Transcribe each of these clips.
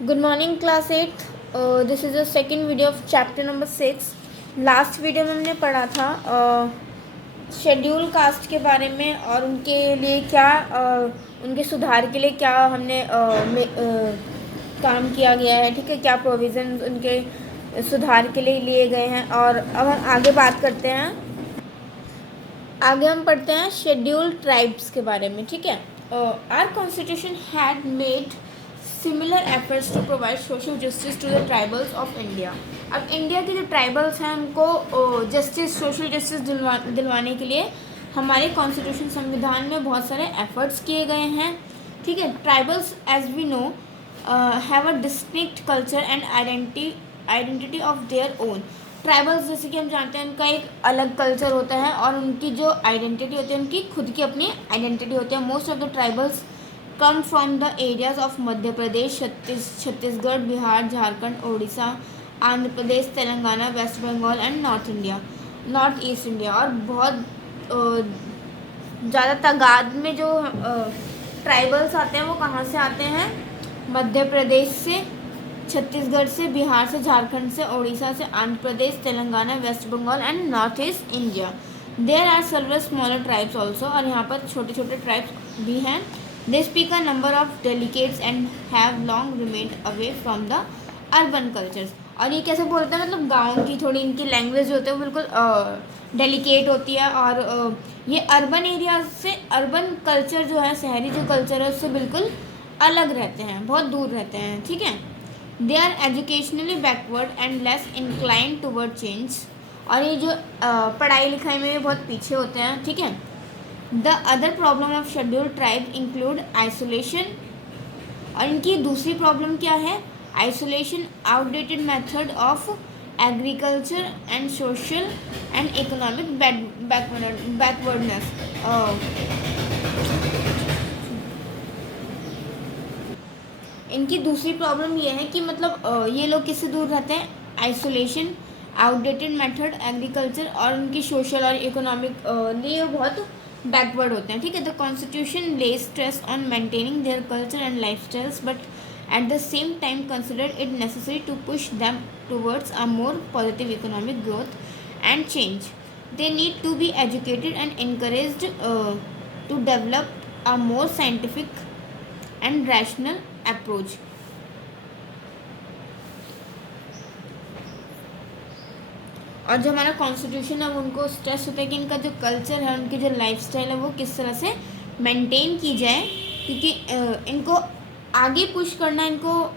Good morning, class 8th. This is the second video of chapter number 6. Last video में हमने पढ़ा था schedule caste के बारे में और उनके लिए क्या उनके सुधार के लिए क्या हमने काम किया गया है, ठीक है, क्या प्रोविज़न उनके सुधार के लिए लिए गए हैं। और अब हम आगे बात करते हैं, आगे हम पढ़ते हैं शेड्यूल ट्राइब्स के बारे में, ठीक है। Our constitution had made similar efforts to provide social justice to the tribals of India. अब इंडिया के जो ट्राइबल्स हैं उनको जस्टिस, सोशल जस्टिस दिलवाने के लिए हमारे कॉन्स्टिट्यूशन संविधान में बहुत सारे एफर्ट्स किए गए हैं, ठीक है। Tribals as we know have a distinct culture and identity of their own. Tribals जैसे कि हम जानते हैं उनका एक अलग कल्चर होता है और उनकी जो आइडेंटिटी होती है उनकी खुद की अपनी आइडेंटिटी होती है। Most of the tribals come from the areas of Madhya Pradesh, Chhattisgarh, Bihar, Jharkhand, Orissa, Andhra Pradesh, Telangana, west Bengal and north east India. और बहुत ज़्यादा तादाद में जो ट्राइबल्स आते हैं वो कहाँ से आते हैं? मध्य प्रदेश से, छत्तीसगढ़ से, बिहार से, झारखंड से, उड़ीसा से, Andhra Pradesh, Telangana, west Bengal and north east India. There are several smaller tribes also, और यहाँ पर छोटे छोटे ट्राइब्स भी हैं। They speak a number of delegates and have long remained away from the urban cultures। और ये कैसे बोलते हैं, मतलब गाँव की थोड़ी इनकी लैंग्वेज जो होती है वो बिल्कुल डेलिकेट होती है और ये अर्बन एरिया से, अर्बन कल्चर जो है, शहरी जो कल्चर है उससे बिल्कुल अलग रहते हैं, बहुत दूर रहते हैं, ठीक है। They are educationally backward and less inclined toward change, और ये जो पढ़ाई लिखाई में भी बहुत पीछे होते हैं, ठीक है। The other problem of scheduled tribe include isolation, और इनकी दूसरी प्रॉब्लम क्या है? Isolation, outdated method of agriculture and social and economic backwardness। इनकी दूसरी प्रॉब्लम ये है कि मतलब ये लोग किससे दूर रहते हैं? आइसोलेशन, आउटडेटेड मेथड, एग्रीकल्चर और उनकी सोशल और इकोनॉमिक लिए बहुत बैकवर्ड होते हैं, ठीक है। The constitution lays stress on maintaining their culture and lifestyles but at the same time consider it necessary to push them towards a more positive economic growth and change. They need to be educated and encouraged to develop a more scientific and rational approach. और जो हमारा constitution है उनको stress होता है कि इनका जो कल्चर है, उनकी जो लाइफस्टाइल है वो किस तरह से मेंटेन की जाए, क्योंकि इनको आगे पुश करना, इनको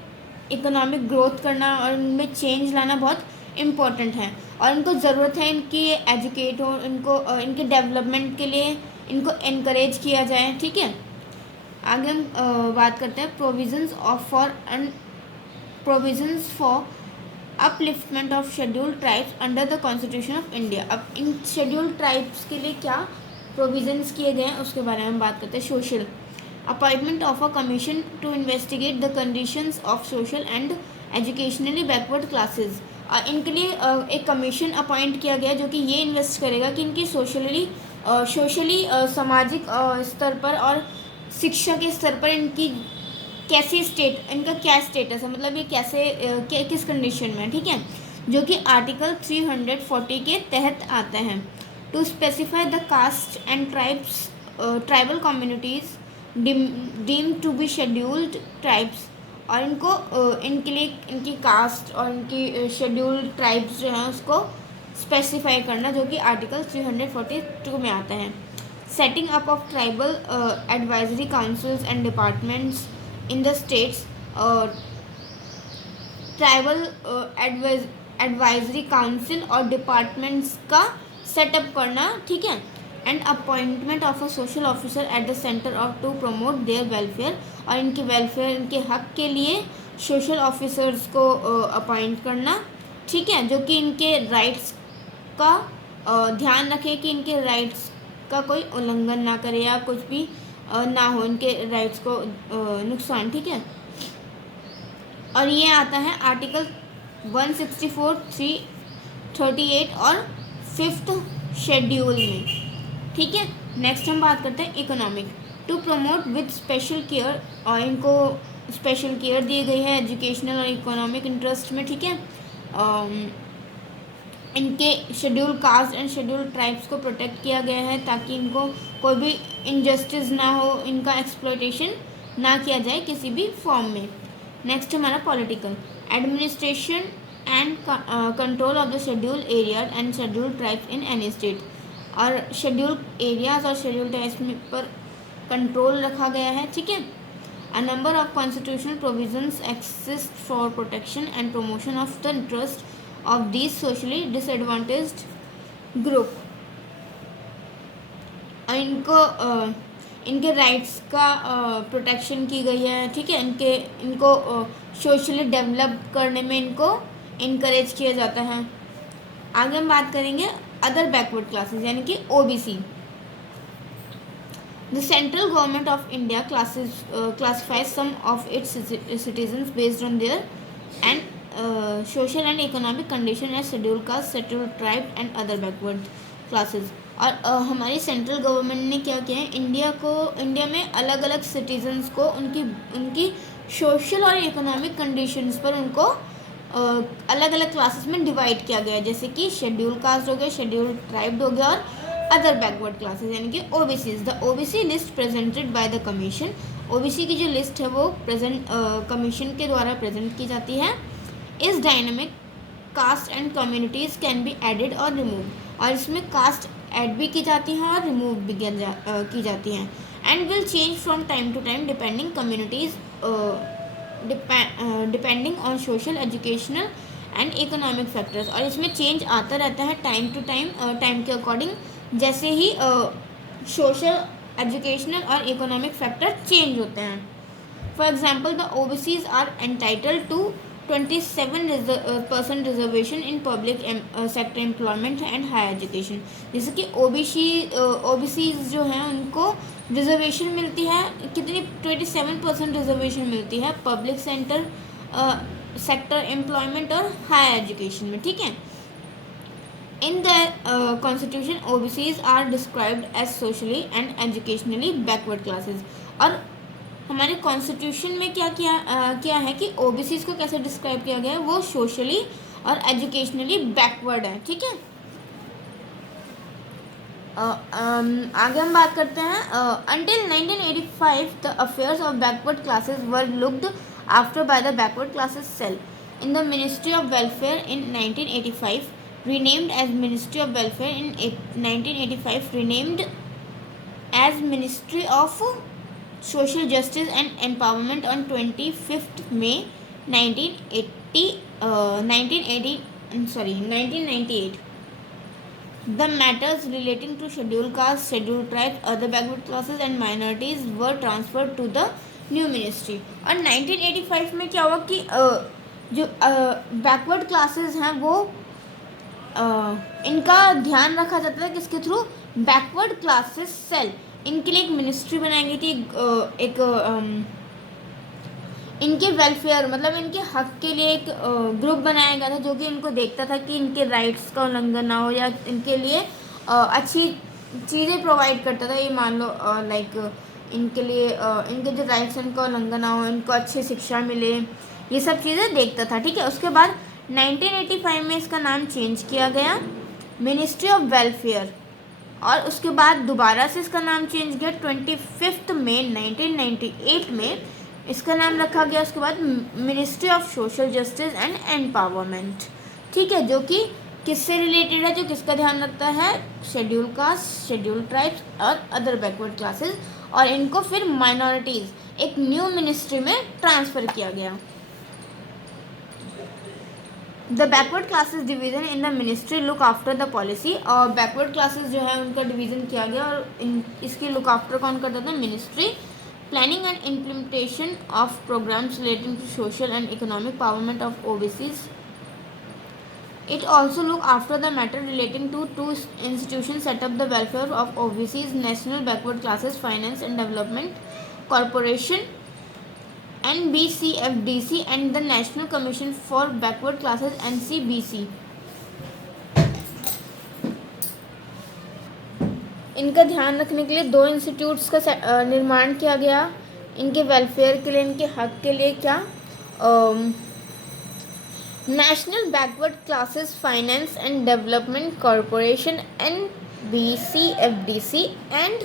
इकोनॉमिक ग्रोथ करना और इनमें चेंज लाना बहुत इम्पोर्टेंट है। और इनको ज़रूरत है इनकी एजुकेट हो, इनको इनके डेवलपमेंट के लिए इनको इनकरेज किया जाए, ठीक है। आगे हम बात करते हैं provisions for upliftment of scheduled tribes under the constitution of India. अब इन शेड्यूल्ड ट्राइब्स के लिए क्या प्रोविजंस किए गए हैं उसके बारे में हम बात करते हैं। Social appointment of a commission to investigate the conditions of social and educationally backward classes. इनके लिए एक कमीशन अपॉइंट किया गया जो कि ये इन्वेस्ट करेगा कि इनकी सोशली सामाजिक स्तर पर और शिक्षा के स्तर पर इनकी कैसी इनका क्या स्टेटस है, मतलब ये कैसे किस कंडीशन में है, ठीक है, जो कि आर्टिकल 340 के तहत आता है। To specify the caste and tribal communities deemed to be scheduled tribes, और इनको इनके लिए इनकी कास्ट और इनकी शेड्यूल्ड ट्राइब्स जो हैं उसको स्पेसिफाई करना, जो कि आर्टिकल 342 में आता है। Setting up of tribal advisory councils and departments in the states, tribal advisory council और डिपार्टमेंट्स का सेटअप करना, ठीक है। And appointment of a social officer at the centre of to promote their welfare, और इनके वेलफेयर, इनके हक के लिए सोशल ऑफिसर्स को अपॉइंट करना, ठीक है, जो कि इनके राइट्स का ध्यान रखे कि इनके राइट्स का कोई उल्लंघन ना करे या कुछ भी ना हो, इनके राइट्स को नुकसान, ठीक है। और ये आता है आर्टिकल 164, 338 और 5th शेड्यूल में, ठीक है। नेक्स्ट हम बात करते हैं economic. To promote with special care, और इनको स्पेशल केयर दी गई है एजुकेशनल और इकोनॉमिक इंटरेस्ट में, ठीक है। इनके schedule caste and schedule tribes को प्रोटेक्ट किया गया है ताकि इनको कोई भी इनजस्टिस ना हो, इनका एक्सप्लॉयटेशन ना किया जाए किसी भी फॉर्म में। नेक्स्ट हमारा political administration and control of the schedule areas and schedule tribes in any state. और शेड्यूल एरियाज और शेड्यूल ट्राइब्स पर कंट्रोल रखा गया है, ठीक है। A number of constitutional provisions exist for protection and promotion of the interest of these socially disadvantaged group। इनके rights का प्रोटेक्शन की गई है, ठीक है। इनको सोशली डेवलप करने में इनको इनकरेज किया जाता है। आगे हम बात करेंगे अदर बैकवर्ड क्लासेस यानी कि OBC. The central government of India classifies some of its citizens based on their social and economic condition as scheduled caste, scheduled tribe and other backward classes। और हमारी सेंट्रल गवर्नमेंट ने क्या किया है, India में अलग अलग सिटीजन्स को उनकी सोशल और इकोनॉमिक कंडीशंस पर उनको अलग अलग क्लासेस में डिवाइड किया गया है, जैसे कि शेड्यूल कास्ट हो गया, शेड्यूल ट्राइब हो गया और अदर बैकवर्ड क्लासेस यानी कि OBCs. The OBC list presented by the commission. OBC की जो लिस्ट है वो कमीशन के द्वारा प्रेजेंट की जाती है। इस dynamic caste and communities can be added और रिमूव। और इसमें कास्ट ऐड भी की जाती हैं और रिमूव भी की जाती हैं। And will change from time to time depending communities depending on social educational and economic factors. और इसमें चेंज आता रहता है टाइम टू टाइम के अकॉर्डिंग, जैसे ही सोशल एजुकेशनल और इकोनॉमिक फैक्टर चेंज होते हैं। For example the OBCs are entitled to 27% reservation in public sector employment and higher education. जैसे कि ओबीसीज जो हैं उनको रिजर्वेशन मिलती है, कितनी 27% रिजर्वेशन मिलती है पब्लिक सेक्टर एम्प्लॉयमेंट और हायर एजुकेशन में, ठीक है। In the constitution, OBCs are described as socially and educationally backward classes। और हमारे कॉन्स्टिट्यूशन में क्या है कि OBCs को कैसे डिस्क्राइब किया गया है, वो सोशली और एजुकेशनली बैकवर्ड है, ठीक है। आगे हम बात करते हैं until 1985 the affairs of backward classes were looked after by the backward classes cell in the Ministry of Welfare in 1985, renamed as Ministry of Welfare in 1985, renamed as Ministry of Social Justice and Empowerment on 25th May 1998. The matters relating to scheduled castes, scheduled tribes, other backward classes and minorities were transferred to the new ministry। और 1985 में क्या हुआ कि जो backward classes हैं वो इनका ध्यान रखा जाता था किसके थ्रू, बैकवर्ड क्लासेस सेल। इनके लिए एक मिनिस्ट्री बनाई गई थी, इनके वेलफेयर मतलब इनके हक के लिए एक ग्रुप बनाया गया था जो कि इनको देखता था कि इनके राइट्स का उल्लंघन ना हो या इनके लिए अच्छी चीज़ें प्रोवाइड करता था। ये मान लो लाइक इनके लिए इनके जो राइट्स हैं उनका उल्लंघन ना हो, इनको अच्छी शिक्षा मिले, ये सब चीज़ें देखता था, ठीक है। उसके बाद 1985 में इसका नाम चेंज किया गया मिनिस्ट्री ऑफ वेलफेयर, और उसके बाद दोबारा से इसका नाम चेंज किया 25 मई 1998 में इसका नाम रखा गया। उसके बाद ministry of social justice and empowerment, ठीक है, जो कि किससे रिलेटेड है, जो किसका ध्यान रखता है, शेड्यूल कास्ट, शेड्यूल ट्राइब्स और अदर बैकवर्ड क्लासेस। और इनको फिर माइनॉरिटीज़ एक न्यू मिनिस्ट्री में ट्रांसफ़र किया गया। The backward classes division in the ministry look after the policy. और बैकवर्ड क्लासेस जो है उनका डिवीज़न किया गया और इसकी लुक आफ्टर कौन करता था, ministry. Planning and implementation of programmes relating to social and economic empowerment of OBCs. It also look after the matter relating to two institutions set up the welfare of OBCs, National Backward Classes Finance and Development Corporation NBCFDC and the National Commission for Backward Classes NCBC। इनका ध्यान रखने के लिए दो institutes का निर्माण किया गया, इनके वेलफेयर के लिए, इनके हक के लिए क्या, national backward classes finance and development corporation NBCFDC and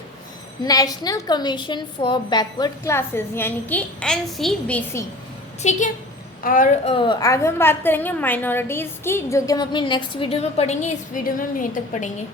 national commission for backward classes यानी कि NCBC। ठीक है। और आगे हम बात करेंगे माइनॉरिटीज़ की, जो कि हम अपनी नेक्स्ट वीडियो में पढ़ेंगे। इस वीडियो में हम यहीं तक पढ़ेंगे।